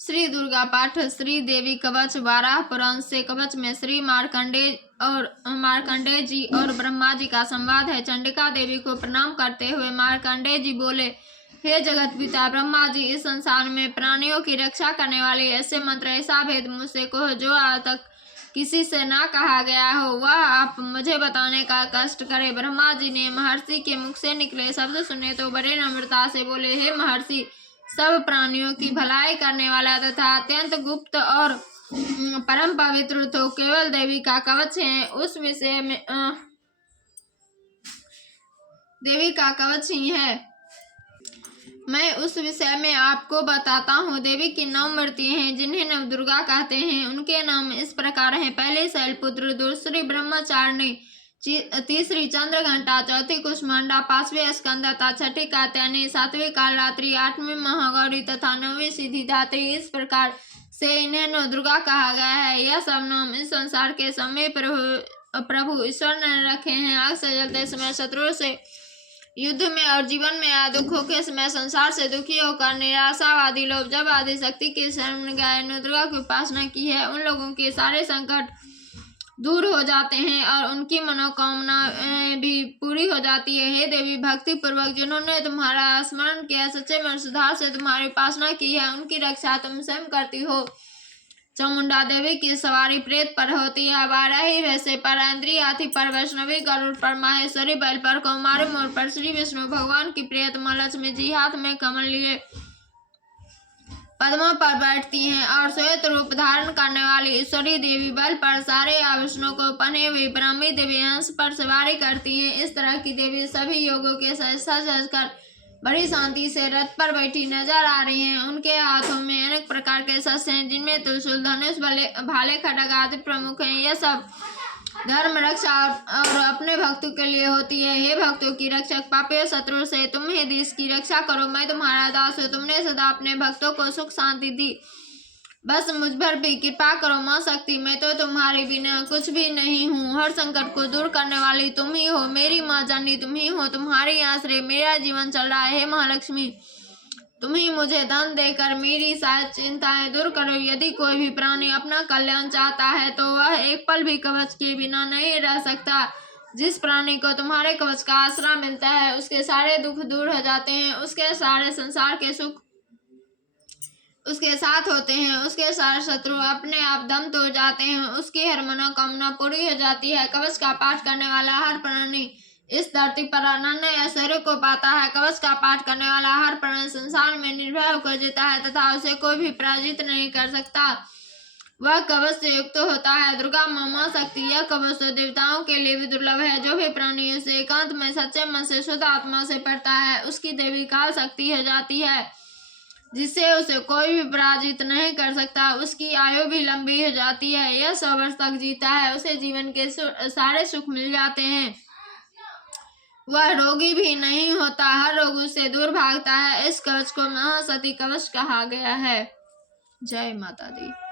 श्री दुर्गा पाठ श्री देवी कवच 12 पुराण से कवच में श्री मार्कंडेय जी और ब्रह्मा जी का संवाद है। चंडिका देवी को प्रणाम करते हुए मार्कंडेय जी बोले, हे जगत पिता ब्रह्मा जी, इस संसार में प्राणियों की रक्षा करने वाले ऐसे मंत्र, ऐसा भेद मुझसे कहो जो आज तक किसी से ना कहा गया हो, वह आप मुझे बताने का कष्ट करे। ब्रह्मा जी ने महर्षि के मुख से निकले शब्द सुने तो बड़े नम्रता से बोले, हे महर्षि, सब प्राणियों की भलाई करने वाला तथा अत्यंत गुप्त और परम पवित्र तो केवल देवी का कवच है। उस विषय में देवी का कवच ही है। मैं उस विषय में आपको बताता हूँ। देवी की 9 मूर्तियां हैं जिन्हें नवदुर्गा कहते हैं। उनके नाम इस प्रकार हैं। पहले शैलपुत्र, दूसरी ब्रह्मचारिणी, तीसरी चंद्रघंटा, चौथी कुष्मांडा, 5वीं स्कंदता, छठी कात्यायनी, 7वीं कालरात्रि, 8वीं महागौरी तथा 9वीं सिद्धिदात्री। इस प्रकार से इन्हें नवदुर्गा कहा गया है। यह सब नाम इस संसार के समय प्रभु ईश्वर ने रखे हैं। आग से जलते समय, शत्रुओं से युद्ध में और जीवन में आए दुखों के समय, संसार से दुखी होकर निराशावादी लोग जब आदि शक्ति की शरण में गए, नवदुर्गा की उपासना की है, उन लोगों के सारे संकट दूर हो जाते हैं और उनकी मनोकामना भी पूरी हो जाती है। हे देवी, भक्ति पूर्वक जिन्होंने तुम्हारा स्मरण किया, सच्चे मन सुधार से तुम्हारी उपासना की है, उनकी रक्षा तुम स्वयं करती हो। चामुंडा देवी की सवारी प्रेत पर होती है, वाराही वैसे पर, इंद्री हाथी पर, वैष्णवी गरुड़ पर, माहेश्वरी बैल पर, कौमारी मोर पर, श्री विष्णु भगवान की प्रियतमा लक्ष्मी जी हाथ में कमल लिए पद्मों पर बैठती हैं और श्वेत रूप धारण करने वाली ईश्वरी देवी बल पर, सारे आभूषणों को पहने हुई ब्राह्मी देवी हंस पर सवारी करती हैं। इस तरह की देवी सभी योगों के सज कर बड़ी शांति से रथ पर बैठी नजर आ रही हैं। उनके हाथों में अनेक प्रकार के शस्त्र हैं जिनमें त्रिशूल, धनुष, भाले, खड्ग आदि प्रमुख हैं। यह सब धर्म रक्षा और अपने भक्तों के लिए होती है। हे भक्तों की रक्षक, पापियों शत्रु से तुम ही देश की रक्षा करो। मैं तुम्हारा दास हूँ। तुमने सदा अपने भक्तों को सुख शांति दी, बस मुझ पर भी कृपा करो। माँ शक्ति, मैं तो तुम्हारे बिना कुछ भी नहीं हूँ। हर संकट को दूर करने वाली तुम ही हो। मेरी माँ जननी तुम ही हो। तुम्हारी आश्रय मेरा जीवन चल रहा है। हे महालक्ष्मी, तुम ही मुझे धन देकर मेरी सारी चिंताएं दूर करो। यदि कोई भी प्राणी अपना कल्याण चाहता है तो वह एक पल भी कवच के बिना नहीं रह सकता। जिस प्राणी को तुम्हारे कवच का आसरा मिलता है उसके सारे दुख दूर हो जाते हैं, उसके सारे संसार के सुख उसके साथ होते हैं, उसके सारे शत्रु अपने आप दम तोड़ जाते हैं, उसकी हर मनोकामना पूरी हो जाती है। कवच का पाठ करने वाला हर प्राणी इस धरती पर अनन्य ऐश्वर्य को पाता है। कवच का पाठ करने वाला हर प्राणी संसार में निर्भय होकर जीता है तथा उसे कोई भी पराजित नहीं कर सकता। वह कवच से युक्त होता है। दुर्गा माँ शक्ति, यह कवच तो देवताओं के लिए भी दुर्लभ है। जो भी प्राणी उसे एकांत में सच्चे मन से शुद्ध आत्मा से पढ़ता है, उसकी देवी काल शक्ति हो जाती है जिससे उसे कोई भी पराजित नहीं कर सकता। उसकी आयु भी लंबी हो जाती है। यह 100 वर्ष तक जीता है। उसे जीवन के सारे सुख मिल जाते हैं। वह रोगी भी नहीं होता, हर रोग उससे दूर भागता है। इस कवच को महासती कवच कहा गया है। जय माता दी।